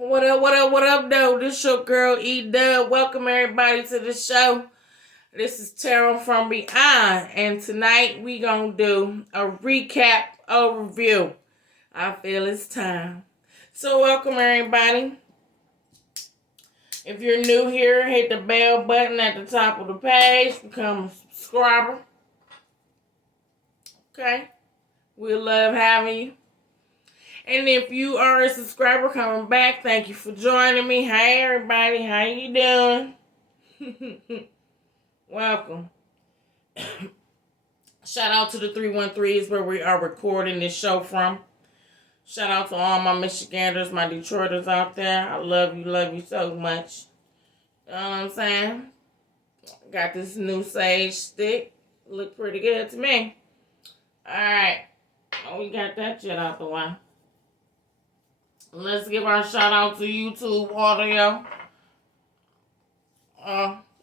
What up, what up, what up, though? This your girl, Dubb. Welcome, everybody, to the show. This is Tarot from Beyond, and tonight we gonna do a recap overview. I feel it's time. So, welcome, everybody. If you're new here, hit the bell button at the top of the page. Become a subscriber. Okay? We love having you. And if you are a subscriber coming back, thank you for joining me. Hi, everybody. How you doing? Welcome. Shout out to the 313s where we are recording this show from. Shout out to all my Michiganders, my Detroiters out there. I love you so much. You know what I'm saying? Got this new sage stick. Look pretty good to me. Alright. Oh, we got that shit out the way. Let's give our shout out to YouTube audio.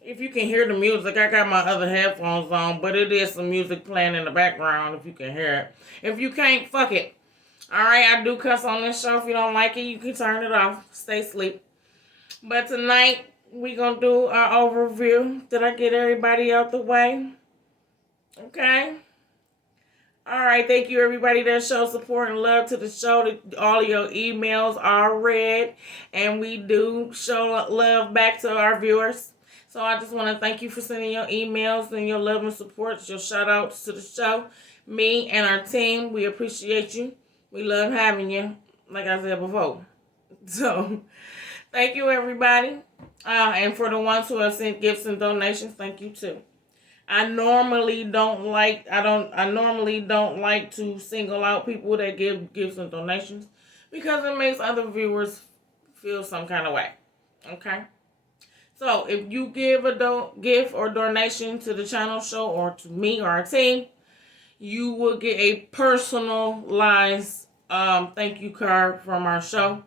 If you can hear the music, I got my other headphones on, but it is some music playing in the background if you can hear it. If you can't, fuck it. Alright, I do cuss on this show. If you don't like it, you can turn it off. Stay asleep. But tonight, we gonna do our overview. Did I get everybody out the way? Okay. Alright, thank you everybody that shows support and love to the show. All of your emails are read, and we do show love back to our viewers. So I just want to thank you for sending your emails and your love and support, your shout outs to the show. Me and our team, we appreciate you. We love having you, like I said before. So thank you everybody. And for the ones who have sent gifts and donations, thank you too. I normally don't like to single out people that give gifts and donations because it makes other viewers feel some kind of way. Okay? So, if you give a gift or donation to the channel show or to me or our team, you will get a personalized thank you card from our show,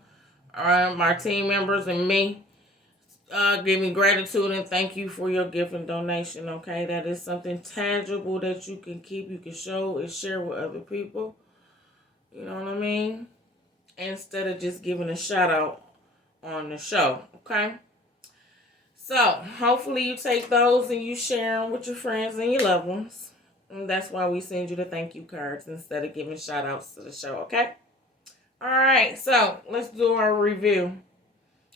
our team members and me. Giving gratitude and thank you for your gift and donation, okay? That is something tangible that you can keep, you can show and share with other people. You know what I mean? Instead of just giving a shout out on the show, okay? So, hopefully you take those and you share them with your friends and your loved ones. And that's why we send you the thank you cards instead of giving shout outs to the show, okay? Alright, so let's do our review.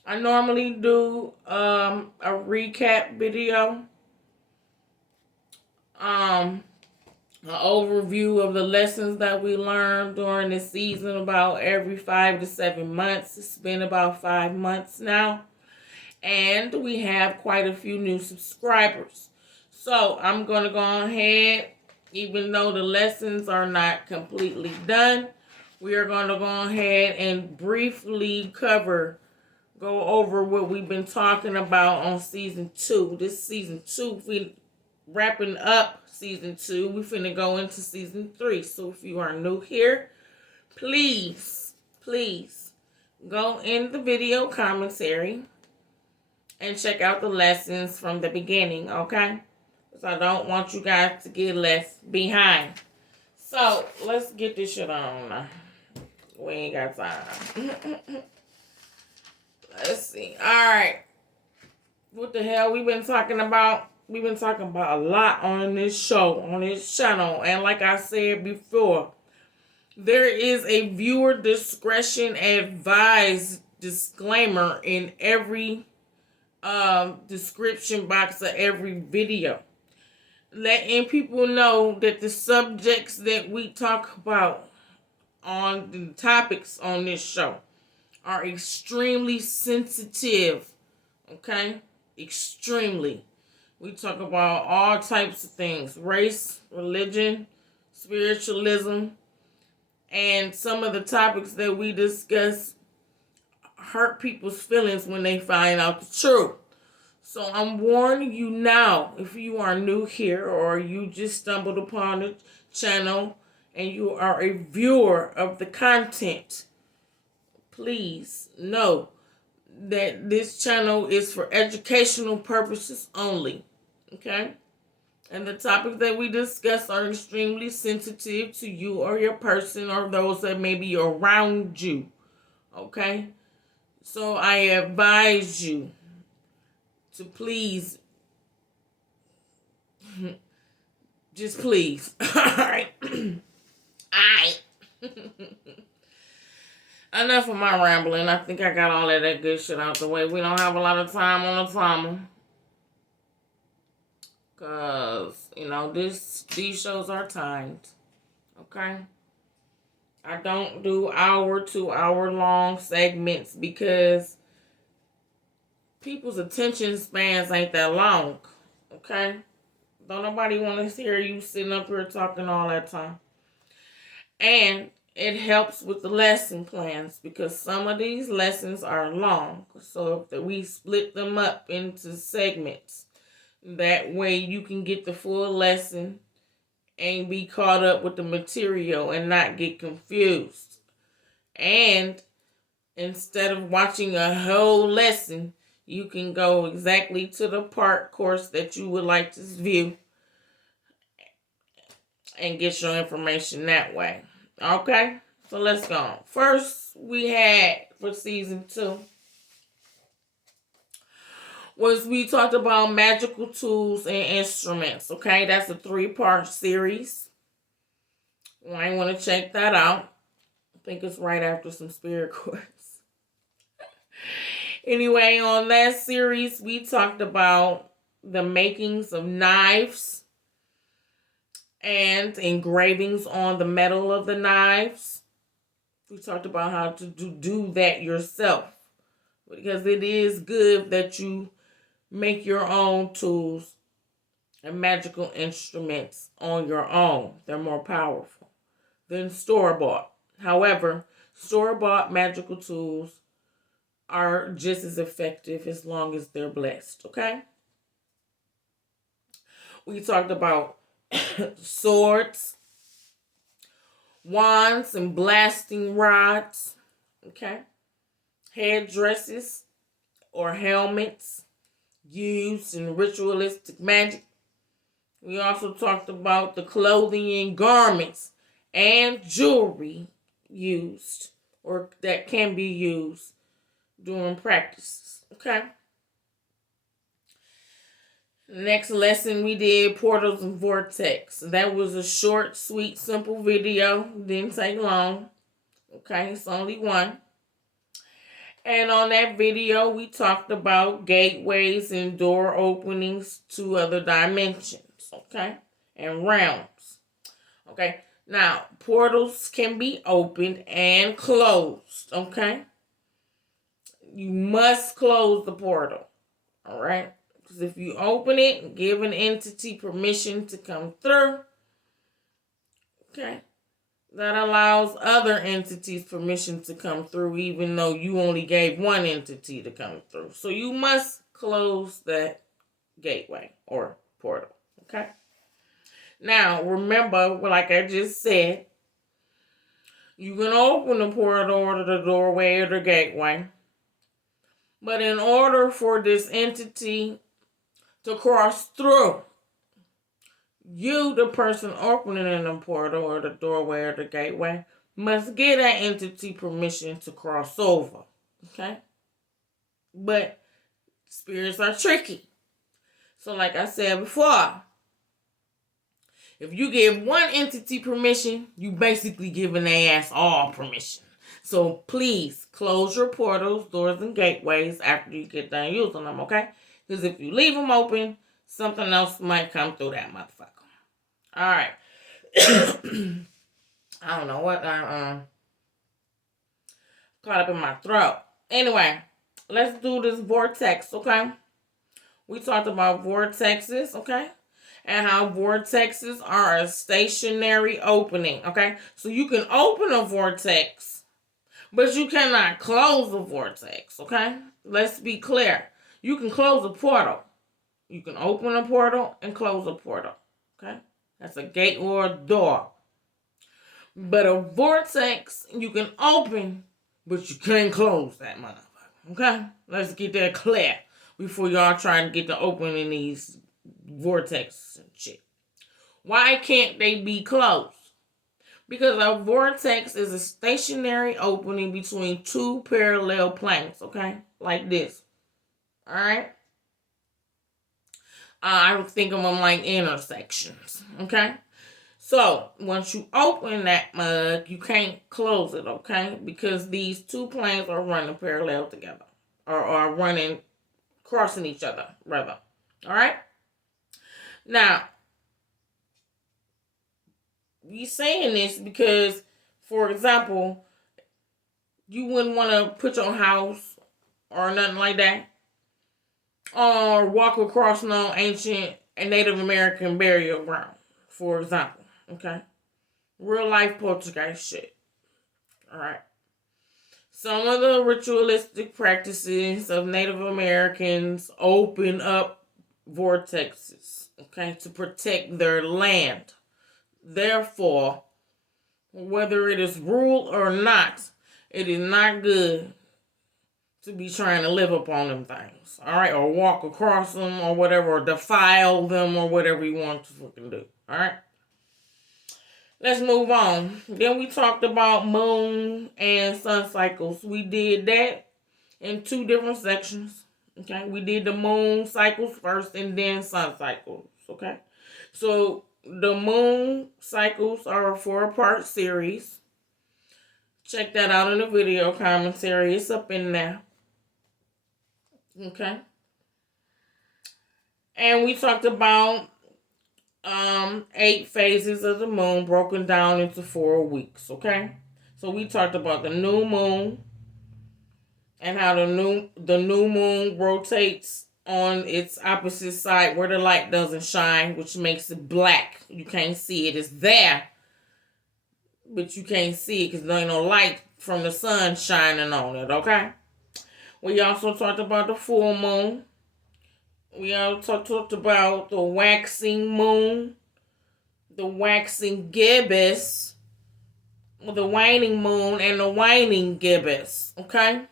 I normally do a recap video, an overview of the lessons that we learned during this season about every 5 to 7 months. It's been about 5 months now, and we have quite a few new subscribers. So I'm going to go ahead, even though the lessons are not completely done, we are going to go ahead and briefly go over what we've been talking about on season 2. This season 2, we wrapping up season 2. We finna go into season 3. So if you are new here, please go in the video commentary and check out the lessons from the beginning, okay? Because I don't want you guys to get left behind. So let's get this shit on now. We ain't got time. Let's see. Alright. What the hell we've been talking about? We've been talking about a lot on this show, on this channel. And like I said before, there is a viewer discretion advised disclaimer in every description box of every video. Letting people know that the subjects that we talk about on the topics on this show are extremely sensitive, okay? Extremely. We talk about all types of things. Race, religion, spiritualism, and some of the topics that we discuss hurt people's feelings when they find out the truth. So I'm warning you now, if you are new here or you just stumbled upon the channel and you are a viewer of the content, please know that this channel is for educational purposes only, okay? And the topics that we discuss are extremely sensitive to you or your person or those that may be around you, okay? So I advise you to please, just please. Alright. Alright. Enough of my rambling. I think I got all of that good shit out the way. We don't have a lot of time on the timer. Because, these shows are timed. Okay? I don't do 2 hour long segments because people's attention spans ain't that long. Okay? Don't nobody want to hear you sitting up here talking all that time. And it helps with the lesson plans because some of these lessons are long. So if we split them up into segments, that way you can get the full lesson and be caught up with the material and not get confused. And instead of watching a whole lesson, you can go exactly to the part course that you would like to view and get your information that way. Okay? So let's go on. First, we had for season 2 was we talked about magical tools and instruments. Okay? That's a 3-part series. You might want to check that out. I think it's right after some spirit quartz. Anyway, on that series, we talked about the makings of knives and engravings on the metal of the knives. We talked about how to do that yourself. Because it is good that you make your own tools and magical instruments on your own. They're more powerful than store-bought. However, store-bought magical tools are just as effective as long as they're blessed, okay? We talked about swords, wands, and blasting rods, okay? Headdresses or helmets used in ritualistic magic. We also talked about the clothing and garments and jewelry used or that can be used during practices. Okay. Next lesson we did portals and vortex. That was a short, sweet, simple video. Didn't take long. Okay, it's only one. And on that video, we talked about gateways and door openings to other dimensions, okay? And realms, okay? Now, portals can be opened and closed, okay? You must close the portal, all right? Because if you open it and give an entity permission to come through, okay, that allows other entities permission to come through, even though you only gave one entity to come through. So you must close that gateway or portal, okay? Now, remember, like I just said, you can open the portal or the doorway or the gateway. But in order for this entity to cross through, you, the person opening in the portal or the doorway or the gateway, must give that entity permission to cross over. Okay? But spirits are tricky. So like I said before, if you give one entity permission, you basically giving their ass all permission. So please close your portals, doors, and gateways after you get done using them, okay? Because if you leave them open, something else might come through that motherfucker. All right. I don't know what caught up in my throat. Anyway, let's do this vortex, okay? We talked about vortexes, okay? And how vortexes are a stationary opening, okay? So you can open a vortex, but you cannot close a vortex, okay? Let's be clear. You can close a portal. You can open a portal and close a portal, okay? That's a gate or a door. But a vortex, you can open, but you can't close that motherfucker, okay? Let's get that clear before y'all try to get to opening these vortexes and shit. Why can't they be closed? Because a vortex is a stationary opening between two parallel planes, okay? Like this. Alright? I think of them like intersections, okay? So, once you open that mug, you can't close it, okay? Because these two planes are running parallel together. Or are running, crossing each other, rather. Alright? Now, we saying this because, for example, you wouldn't want to put your house or nothing like that, or walk across no ancient and Native American burial ground, for example. Okay? Real life poltergeist shit. Alright. Some of the ritualistic practices of Native Americans open up vortexes, okay, to protect their land. Therefore, whether it is rule or not, it is not good to be trying to live up on them things. Alright? Or walk across them or whatever, or defile them or whatever you want to fucking do. Alright? Let's move on. Then we talked about moon and sun cycles. We did that in two different sections. Okay? We did the moon cycles first and then sun cycles. Okay? So the moon cycles are a 4-part series. Check that out in the video commentary. It's up in there. Okay. And we talked about 8 phases of the moon broken down into 4 weeks. Okay. So we talked about the new moon and how the new moon rotates on its opposite side where the light doesn't shine, which makes it black. You can't see it. It's there, but you can't see it because there ain't no light from the sun shining on it. Okay. We also talked about the full moon. We also talked about the waxing moon, the waxing gibbous, the waning moon, and the waning gibbous. Okay?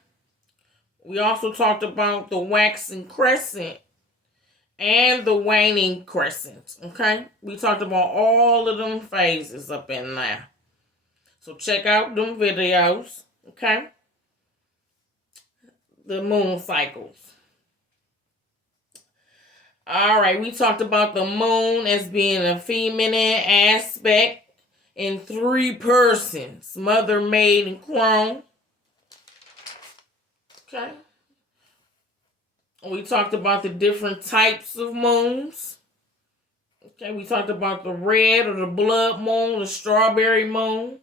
We also talked about the waxing crescent and the waning crescent. Okay? We talked about all of them phases up in there. So check out them videos. Okay? The moon cycles. Alright, we talked about the moon as being a feminine aspect in 3 persons. Mother, maid, and crone. Okay. We talked about the different types of moons. Okay, we talked about the red or the blood moon, the strawberry moon,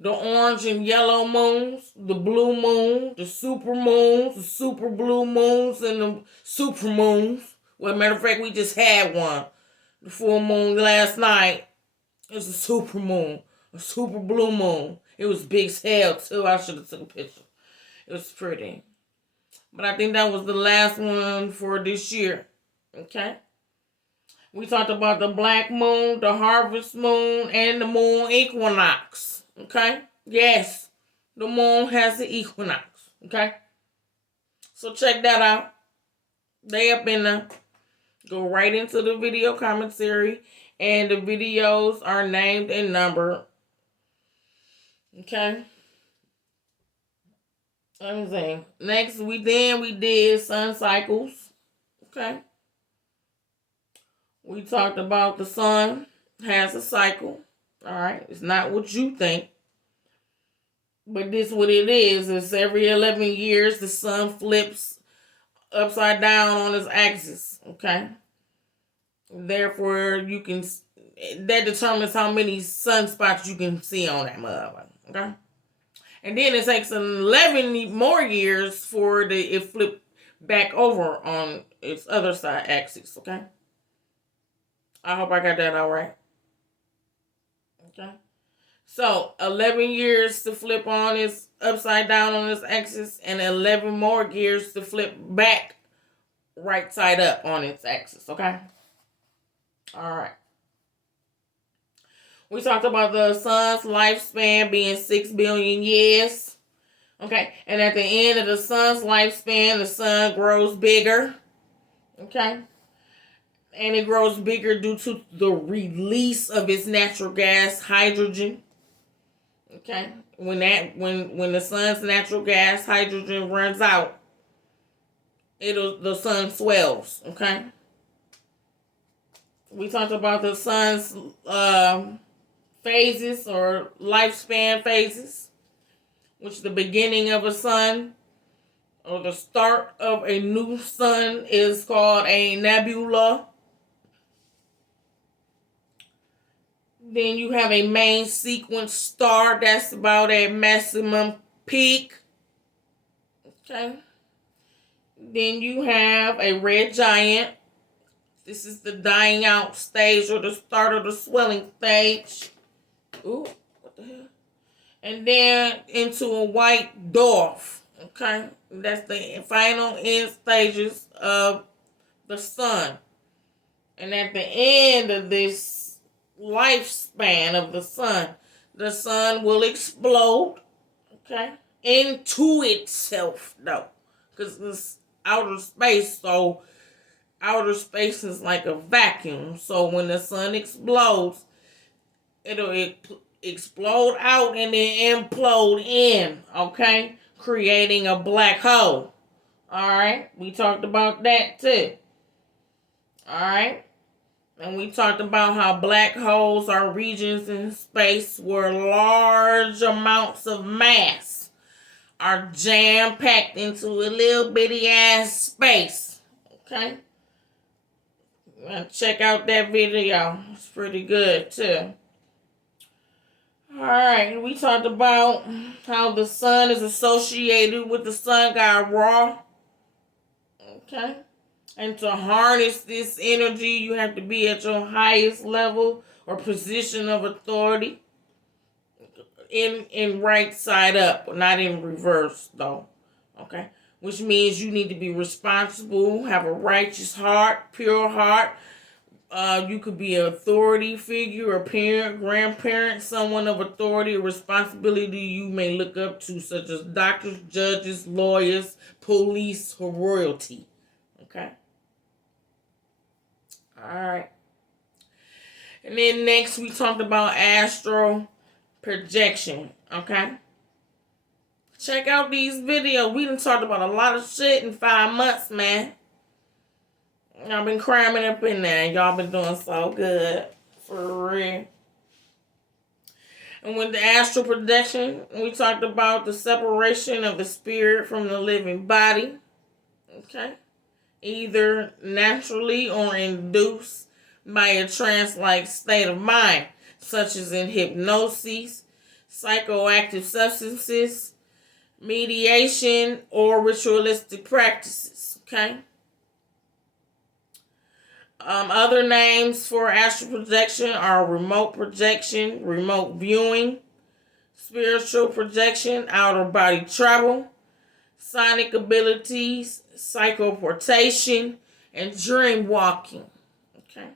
the orange and yellow moons, the blue moon, the super blue moons, and the super moons. Well, matter of fact, we just had one. The full moon last night. It was a super moon. A super blue moon. It was big as hell, too. I should have took a picture. It was pretty. But I think that was the last one for this year. Okay? We talked about the black moon, the harvest moon, and the moon equinox. Okay? Yes. The moon has the equinox. Okay? So check that out. They up in there. Go right into the video commentary, and the videos are named and numbered. Okay. Let me see. Next, we did sun cycles. Okay. We talked about the sun has a cycle. All right. It's not what you think, but this what it is. It's every 11 years the sun flips upside down on its axis. Okay. Therefore, that determines how many sunspots you can see on that motherfucker. Okay. And then it takes 11 more years for it flip back over on its other side axis. Okay. I hope I got that all right. Okay. So 11 years to flip on its upside down on its axis, and 11 more years to flip back right side up on its axis. Okay. All right. We talked about the sun's lifespan being 6 billion years. Okay. And at the end of the sun's lifespan, the sun grows bigger. Okay. And it grows bigger due to the release of its natural gas, hydrogen. Okay, when the sun's natural gas hydrogen runs out, the sun swells. Okay, we talked about the sun's phases or lifespan phases, which the beginning of a sun or the start of a new sun is called a nebula. Then you have a main sequence star that's about at maximum peak. Okay. Then you have a red giant. This is the dying out stage or the start of the swelling stage. Ooh, what the hell? And then into a white dwarf. Okay. That's the final end stages of the sun. And at the end of this lifespan of the sun will explode, okay, into itself, though, because it's outer space, so outer space is like a vacuum. So when the sun explodes, it'll explode out and then implode in, okay, creating a black hole. All right, we talked about that too. All right. And we talked about how black holes are regions in space where large amounts of mass are jam-packed into a little bitty ass space. Okay? Check out that video. It's pretty good too. Alright, we talked about how the sun is associated with the sun god Ra. Okay? And to harness this energy, you have to be at your highest level or position of authority. In right side up, not in reverse though. Okay? Which means you need to be responsible, have a righteous heart, pure heart. You could be an authority figure, a parent, grandparent, someone of authority or responsibility you may look up to, such as doctors, judges, lawyers, police, or royalty. Okay? Alright. And then next we talked about astral projection. Okay? Check out these videos. We done talked about a lot of shit in 5 months, man. Y'all been cramming up in there. Y'all been doing so good. For real. And with the astral projection, we talked about the separation of the spirit from the living body. Okay? Either naturally or induced by a trance-like state of mind, such as in hypnosis, psychoactive substances, mediation, or ritualistic practices. Okay? Other names for astral projection are remote projection, remote viewing, spiritual projection, outer body travel, sonic abilities, psychoportation, and dream walking. Okay.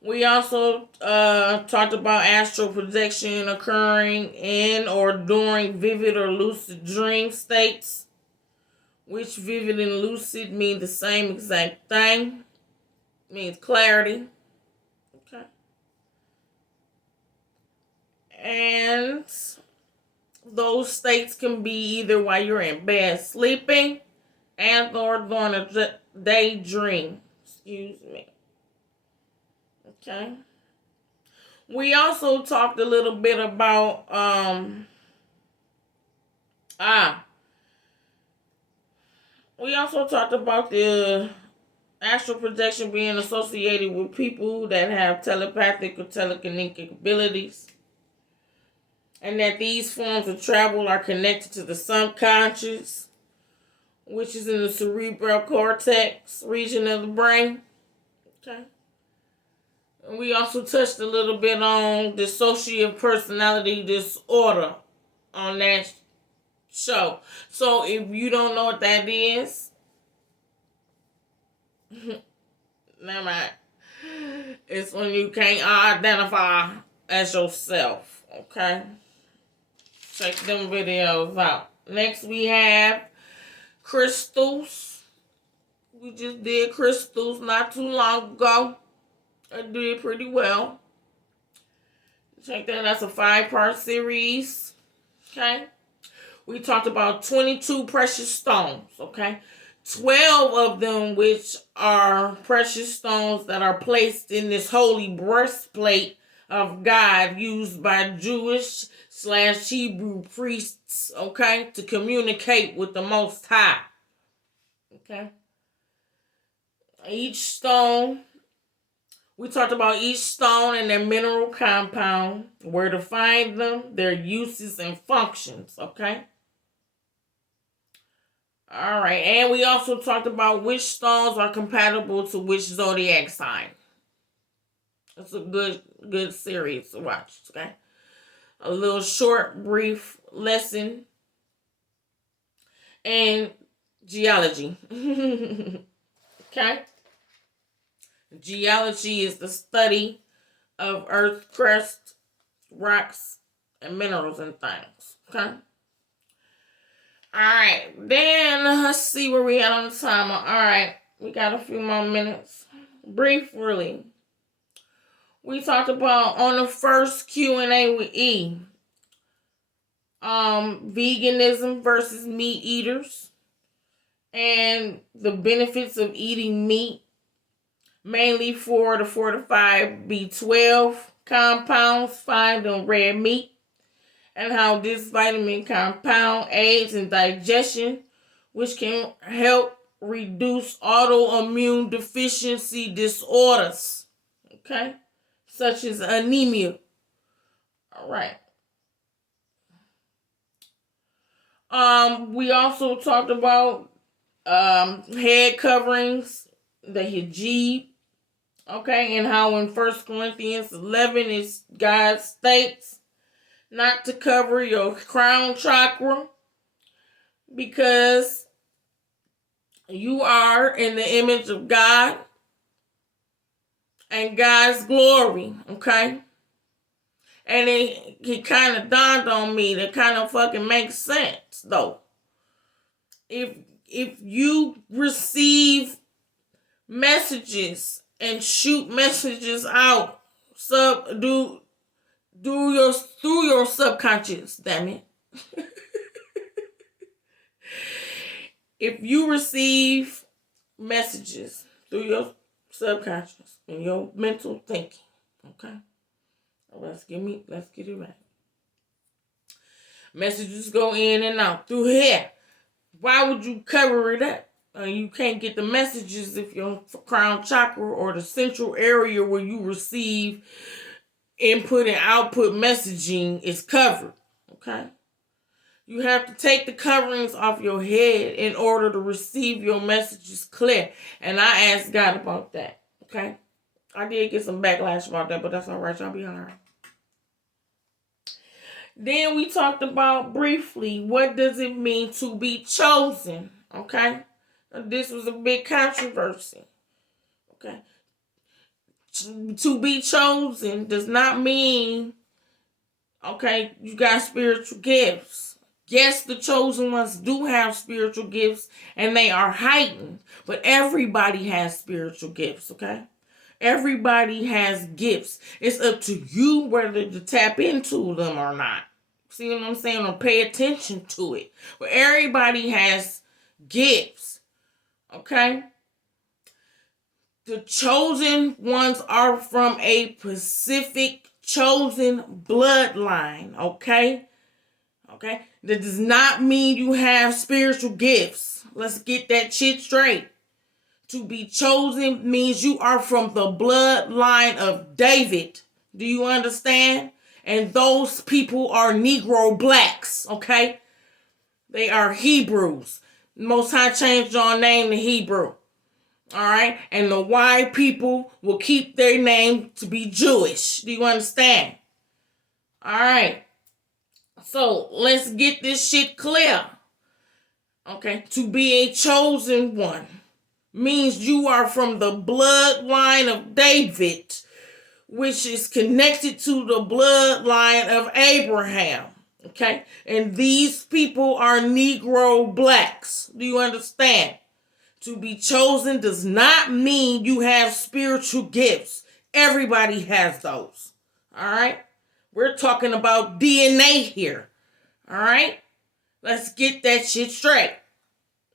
We also talked about astral projection occurring in or during vivid or lucid dream states, which vivid and lucid mean the same exact thing. It means clarity. Okay. And those states can be either while you're in bed sleeping and or during a daydream. Excuse me. Okay. We also talked a little bit about we also talked about the astral projection being associated with people that have telepathic or telekinetic abilities. And that these forms of travel are connected to the subconscious, which is in the cerebral cortex region of the brain. Okay. And we also touched a little bit on dissociative personality disorder on that show. So if you don't know what that is, never mind. It's when you can't identify as yourself. Okay? Check them videos out. Next we have crystals. We just did crystals not too long ago. I did pretty well. Check that. That's a 5-part series. Okay. We talked about 22 precious stones. Okay. 12 of them, which are precious stones that are placed in this holy breastplate of God, used by Jewish/Hebrew priests, okay, to communicate with the Most High. Okay. Each stone, we talked about each stone and their mineral compound, where to find them, their uses and functions, okay? All right, and we also talked about which stones are compatible to which zodiac sign. It's a good series to watch, okay? A little short, brief lesson in geology. Okay? Geology is the study of earth crust, rocks, and minerals and things. Okay? Alright, then let's see where we at on the timer. Alright, we got a few more minutes. Briefly, we talked about on the first Q&A with E, veganism versus meat eaters and the benefits of eating meat, mainly for the fortified B12 compounds found in red meat, and how this vitamin compound aids in digestion, which can help reduce autoimmune deficiency disorders, okay, such as anemia. All right. We also talked about head coverings, the hijab, okay, and how in 1 Corinthians 11 is God states not to cover your crown chakra because you are in the image of God and God's glory, okay? And it kind of dawned on me that kind of fucking makes sense, though. If you receive messages and shoot messages out, through your subconscious, damn it. If you receive messages through your subconscious and your mental thinking, okay? Let's get it right. Messages go in and out through here. Why would you cover it up? You can't get the messages if your crown chakra or the central area where you receive input and output messaging is covered. Okay? You have to take the coverings off your head in order to receive your messages clear. And I asked God about that. Okay? I did get some backlash about that, but that's all right. Y'all be all right. Then we talked about briefly, what does it mean to be chosen? Okay? This was a big controversy. Okay? To be chosen does not mean, okay, you got spiritual gifts. Yes, the chosen ones do have spiritual gifts and they are heightened, but everybody has spiritual gifts, okay? Everybody has gifts. It's up to you whether to tap into them or not. See what I'm saying? Or pay attention to it. But everybody has gifts, okay? The chosen ones are from a specific chosen bloodline, okay? Okay? That does not mean you have spiritual gifts. Let's get that shit straight. To be chosen means you are from the bloodline of David. Do you understand? And those people are Negro blacks, okay? They are Hebrews. Most High changed your name to Hebrew. All right? And the white people will keep their name to be Jewish. Do you understand? All right. So let's get this shit clear. Okay? To be a chosen one means you are from the bloodline of David, which is connected to the bloodline of Abraham. Okay? And these people are Negro blacks. Do you understand? To be chosen does not mean you have spiritual gifts. Everybody has those. All right? We're talking about DNA here. All right? Let's get that shit straight.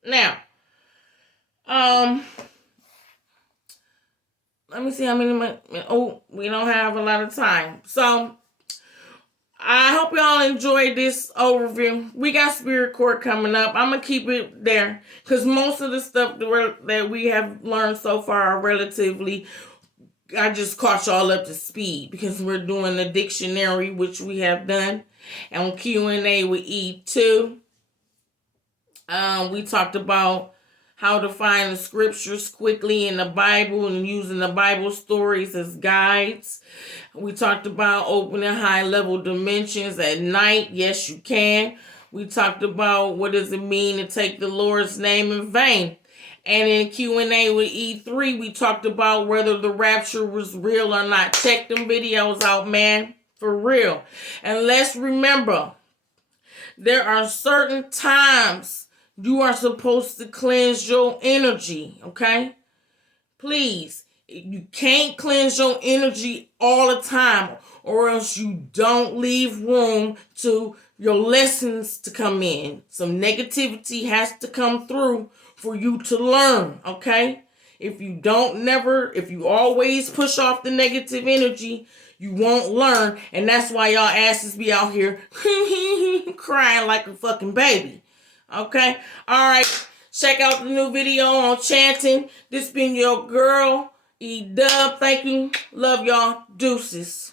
Now, let me see how many. Oh, we don't have a lot of time. So, I hope y'all enjoyed this overview. We got Spirit Court coming up. I'm going to keep it there because most of the stuff that we have learned so far are relatively, I just caught y'all up to speed because we're doing the dictionary, which we have done, and Q&A with E2. We talked about how to find the scriptures quickly in the Bible and using the Bible stories as guides. We talked about opening high-level dimensions at night. Yes, you can. We talked about what does it mean to take the Lord's name in vain. And in Q&A with E3, we talked about whether the rapture was real or not. Check them videos out, man. For real. And let's remember, there are certain times you are supposed to cleanse your energy, okay? Please, you can't cleanse your energy all the time or else you don't leave room to your lessons to come in. Some negativity has to come through for you to learn, okay? If you always push off the negative energy, you won't learn, and that's why y'all asses be out here crying like a fucking baby. Okay? Alright. Check out the new video on chanting. This been your girl, E-Dubb. Thank you. Love y'all. Deuces.